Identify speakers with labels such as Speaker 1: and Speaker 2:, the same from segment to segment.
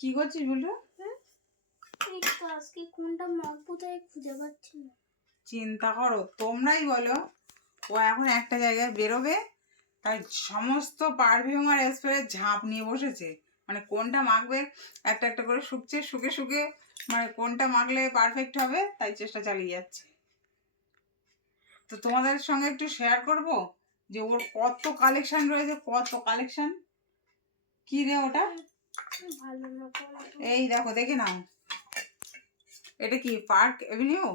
Speaker 1: কি করছিস বলতো
Speaker 2: আজকে কোনটা মাখবো তাই খুঁজে পাচ্ছি না।
Speaker 1: চিন্তা করো তোমরাই বলো। ও এখন একটা জায়গায় বেরোবে তাই সমস্ত পারফিউম আর স্প্রে ঝাঁপ নিয়ে বসেছে। মানে কোনটা মাখবে একটা একটা করে শুকছে শুকে শুকে মানে কোনটা মাখলে পারফেক্ট হবে তাই চেষ্টা চালিয়ে যাচ্ছে। তো তোমাদের সঙ্গে একটু শেয়ার করব যে ওর কত কালেকশন রয়েছে কত কালেকশন কি রে ওটা? এই দেখো দেখে নাও। এটা কি পার্ক এভিনিউ?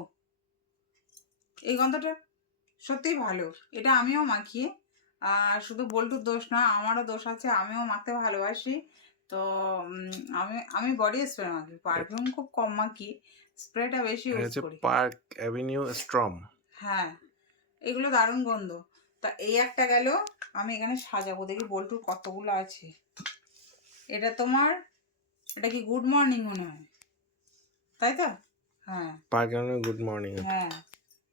Speaker 1: এই গন্ধটা সত্যিই ভালো। এটা আমিও মাখি আর শুধু বল্টুর দোষ না আমারও দোষ আছে আমিও মাখতে ভালোবাসি। তো আমি আমি বডি স্প্রে মাখি। পারফিউম খুব কম মাখি স্প্রেটা বেশি ইউজ করি।
Speaker 3: পার্ক অ্যাভিনিউ স্ট্রম
Speaker 1: হ্যাঁ এগুলো দারুণ গন্ধ। তা এই একটা গেল আমি এখানে সাজাবো দেখি বল্টুর কতগুলো আছে। এটা তোমার এটা কি গুড মর্নিং মনে হয়? তাই তো? হ্যাঁ।
Speaker 3: গুড মর্নিং
Speaker 1: হ্যাঁ।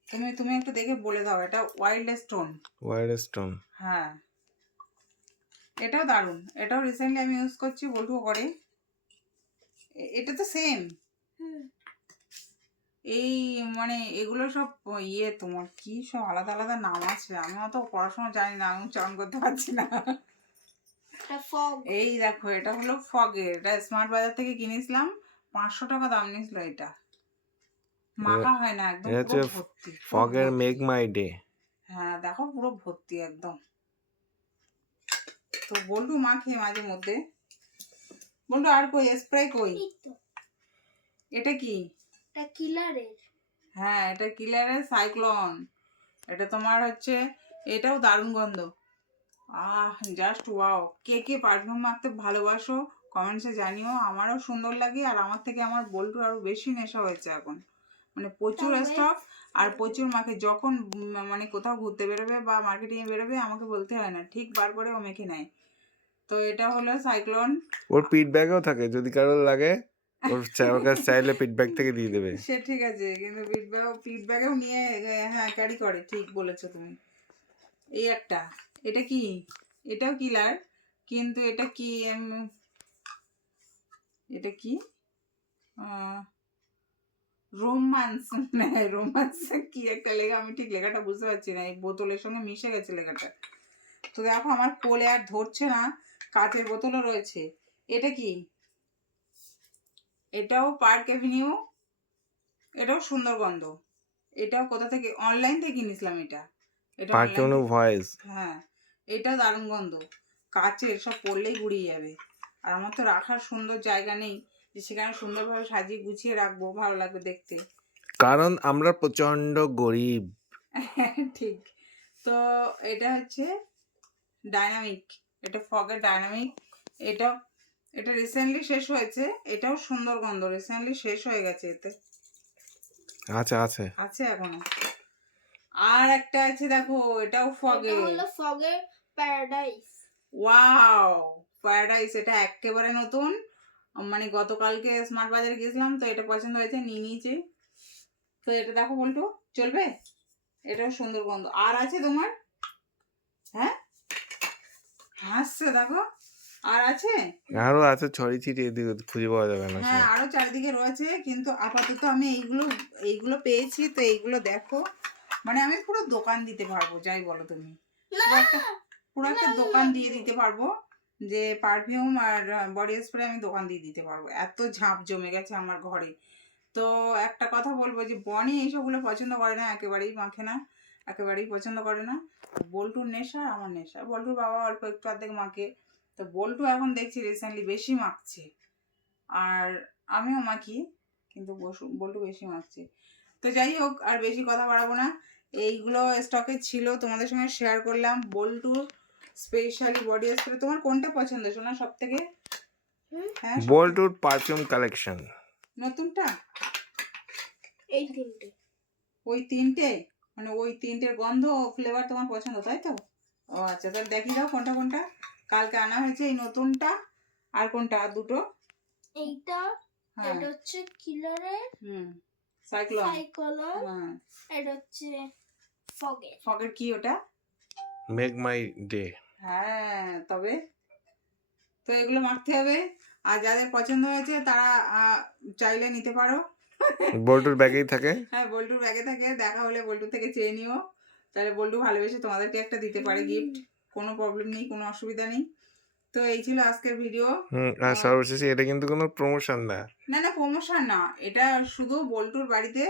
Speaker 1: তুমি তুমি একটু দেখে বলে দাও এটা ওয়াইল্ড স্টোন
Speaker 3: ওয়াইল্ড স্টোন
Speaker 1: হ্যাঁ। এটাও দারুণ। এটাও রিসেন্টলি আমি ইউজ করছি বল্টুও করে এটা তো সেম এই মানে এগুলো সব ইয়ে তোমার কি সব আলাদা আলাদা নাম আছে? আমি অত পড়াশোনা জানি না আমি উচ্চারণ করতে পারছি না। এই দেখো এটা হলো ফগের। এটা স্মার্ট বাজার থেকে কিনেছিলাম পাঁচশো টাকা দাম নিয়েছিল এটা। মাখা হয় না একদম
Speaker 3: এটা হচ্ছে
Speaker 1: পুরো ভর্তি।
Speaker 3: ফগের মেক মাই ডে
Speaker 1: হ্যাঁ দেখো পুরো ভর্তি একদম। তো বল্টু মাখে মাঝে মধ্যে। বল্টু আর কই স্প্রে কই? এটা কি?
Speaker 2: এটা কিলারের
Speaker 1: হ্যাঁ এটা কিলারের সাইক্লোন এটা তোমার হচ্ছে এটাও দারুণ গন্ধ। আহ জাস্ট ওয়াও কে কে পারফিউম মাখতে ভালোবাসো কমেন্টসে জানিও। আমারও সুন্দর লাগে আর আমার থেকে আমার বল্টু আরও বেশি নেশা হয়েছে এখন। মানে প্রচুর স্টক আর প্রচুর মাকে যখন মানে কোথাও ঘুরতে বেরোবে বা মার্কেটিংয়ে বেরোবে আমাকে বলতে হয় না। ঠিক বার করে ও মেখে নেয়। তো এটা হলো সাইক্লোন
Speaker 3: ওর পিট ব্যাগও থাকে যদি কারোর লাগে ওর কাছে চাইলে পিট থেকে দিয়ে দেবে।
Speaker 1: সে ঠিক আছে কিন্তু ব্যাগ পিট নিয়ে হ্যাঁ ক্যারি করে। ঠিক বলেছ তুমি। এই একটা। এটা কি? এটাও কিলার কিন্তু এটা কি এটা কি? রোমান্স মানে রোমান্স কি একটা লেখা? আমি ঠিক লেখাটা বুঝতে পারছি না এই বোতলের সঙ্গে মিশে গেছে লেখাটা। তো দেখো আমার কোলে আর ধরছে না কাঁচের বোতলও রয়েছে। এটা কি? এটাও পার্ক এভিনিউ এটাও সুন্দর গন্ধ এটাও কোথা থেকে? অনলাইন থেকে কিনেছিলাম এটা। এটা
Speaker 3: পার্ক ভয়েস
Speaker 1: হ্যাঁ। এটা দারুণ গন্ধ। কাচের সব পড়লেই গুড়িয়ে যাবে। আর আমার তো রাখার সুন্দর জায়গা নেই যে সেখানে সুন্দরভাবে সাজিয়ে গুছিয়ে রাখব ভালো লাগবে দেখতে।
Speaker 3: কারণ আমরা প্রচণ্ড গরিব।
Speaker 1: ঠিক। তো এটা হচ্ছে ডাইনামিক। এটা ফগের ডাইনামিক। এটা এটা রিসেন্টলি শেষ হয়েছে। এটাও সুন্দর গন্ধ। রিসেন্টলি শেষ হয়ে গেছে এতে।
Speaker 3: আছে আছে।
Speaker 1: আছে এখনও। আর একটা আছে দেখো এটাও ফগে
Speaker 2: এটা হলো ফগের প্যারাডাইস
Speaker 1: ওয়াও প্যারাডাইস এটা একেবারে নতুন। মানে গতকালকে স্মার্ট বাজারে গেছিলাম তো এটা পছন্দ হয়েছে নিয়ে নিয়েছি তো এটা দেখো বলতো চলবে? এটাও সুন্দর গন্ধ। আর আছে তোমার? হ্যাঁ? হাসছে দেখো। আর আছে?
Speaker 3: আরও আছে ছড়ি ছিটিয়ে এদিকে খুঁজে পাওয়া যাবে না
Speaker 1: হ্যাঁ আরও চারিদিকে রয়েছে কিন্তু আপাতত আমি এইগুলো এইগুলো পেয়েছি তো এইগুলো দেখো। মানে আমি পুরো দোকান দিতে পারব যাই বলো তুমি। পুরো একটা পুরো একটা দোকান দিয়ে দিতে পারব যে পারফিউম আর বডি স্প্রে আমি দোকান দিয়ে দিতে পারব। এত ঝাঁপ জমে গেছে আমার ঘরে। তো একটা কথা বলব যে বনি এইসবগুলো পছন্দ করে না একেবারেই মাখে না একেবারেই পছন্দ করে না। বল্টুর নেশা আর আমার নেশা। বল্টুর বাবা অল্প একটু অর্ধেক মাখে। তো বল্টু এখন দেখছি রিসেন্টলি বেশি মাখছে। আর আমিও মাখি কিন্তু বসু বল্টু বেশি মাখছে। তো যাই হোক আর বেশি কথা বাড়াবো না। এইগুলো স্টকে ছিল তোমাদের সঙ্গে শেয়ার করলাম। বল্টু স্পেশালি বডি স্প্রে তোমার কোনটা পছন্দ শোনা সব থেকে? হ্যাঁ সব-
Speaker 3: পারফিউম কালেকশন
Speaker 1: নতুনটা?
Speaker 2: এই তিনটে।
Speaker 1: ওই তিনটে? মানে ওই তিনটের গন্ধ ফ্লেভার তোমার পছন্দ তাই তো? ও আচ্ছা তাহলে দেখি দাও কোনটা কোনটা। কালকে আনা হয়েছে এই নতুনটা। আর কোনটা? দুটো?
Speaker 2: এইটা
Speaker 1: হ্যাঁ।
Speaker 2: এটা হচ্ছে কিলারের
Speaker 1: হুম। সাইক্লোন?
Speaker 2: সাইকলন
Speaker 1: হ্যাঁ।
Speaker 2: এটা হচ্ছে ফগের
Speaker 1: ফগের কি ওটা?
Speaker 3: মেক মাই ডে
Speaker 1: হ্যাঁ তবে? তো এগুলো মাখতে হবে। আর যাদের পছন্দ হয়েছে তারা আহ, চাইলে নিতে পারো।
Speaker 3: বল্টুর ব্যাগেই থাকে?
Speaker 1: হ্যাঁ বল্টুর ব্যাগে থাকে। দেখা হলে বল্টুর থেকে চেয়ে নিও। তাহলে বল্টু ভালোবেসে তোমাদেরকে একটা দিতে পারে গিফট কোনো প্রবলেম নেই কোনো অসুবিধা নেই। তো এই ছিল আজকের ভিডিও
Speaker 3: আর সর্বশেষে এটা কিন্তু কোনো প্রমোশন না।
Speaker 1: না না প্রমোশন না। এটা শুধু বল্টুর বাড়িতে।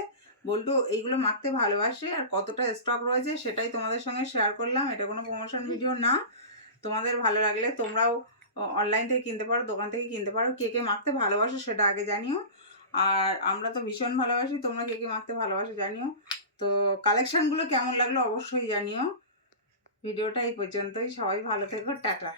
Speaker 1: বল্টু এইগুলো মাখতে ভালোবাসে আর কতটা স্টক রয়েছে সেটাই তোমাদের সঙ্গে শেয়ার করলাম। এটা কোনো প্রমোশন ভিডিও না। তোমাদের ভালো লাগলে তোমরাও অনলাইন থেকে কিনতে পারো দোকান থেকে কিনতে পারো। কে কে মাখতে ভালোবাসো সেটা আগে জানিও। আর আমরা তো ভীষণ ভালোবাসি তোমরা কে কে মাখতে ভালোবাসো জানিও। তো কালেকশনগুলো কেমন লাগল অবশ্যই জানিও। ভিডিওটা এই পর্যন্তই। সবাই ভালো থেকো টাটা।